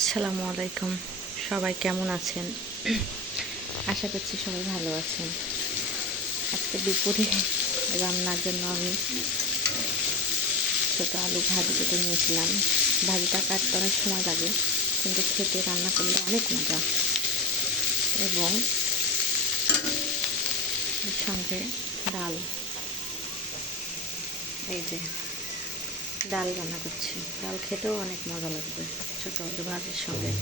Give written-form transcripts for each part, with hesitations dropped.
আসসালামু আলাইকুম। সবাই কেমন আছেন? আশা করছি সবাই ভালো আছেন। আজকে দুপুরে রান্নার জন্য আমি ছোটো আলু ভাজি কেটে নিয়েছিলাম। ভাজিটা কাটতে অনেক সময় লাগে, কিন্তু খেতে রান্না করলে অনেক মজা। এবং এর সঙ্গে ডাল, এই যে ডাল রান্না করছি। ডাল খেতেও অনেক মজা লাগবে ছোটো আলু ভাজির সঙ্গে।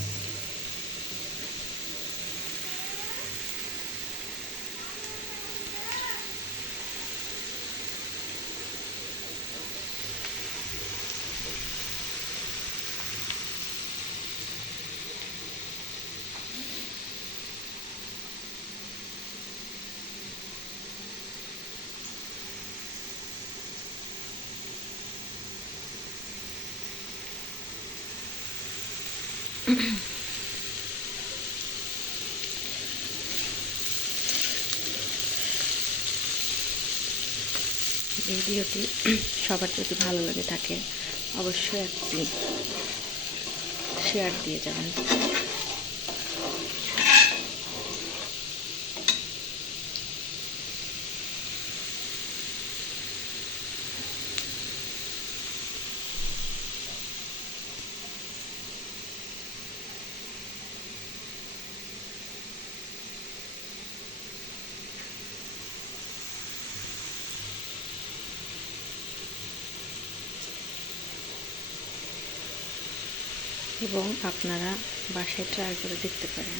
ভিডিওটি সবার যদি ভালো লাগে থাকে অবশ্যই একটি শেয়ার দিয়ে যাবেন। এবং আপনারা বাসায় ট্রাই করে দেখতে পারেন।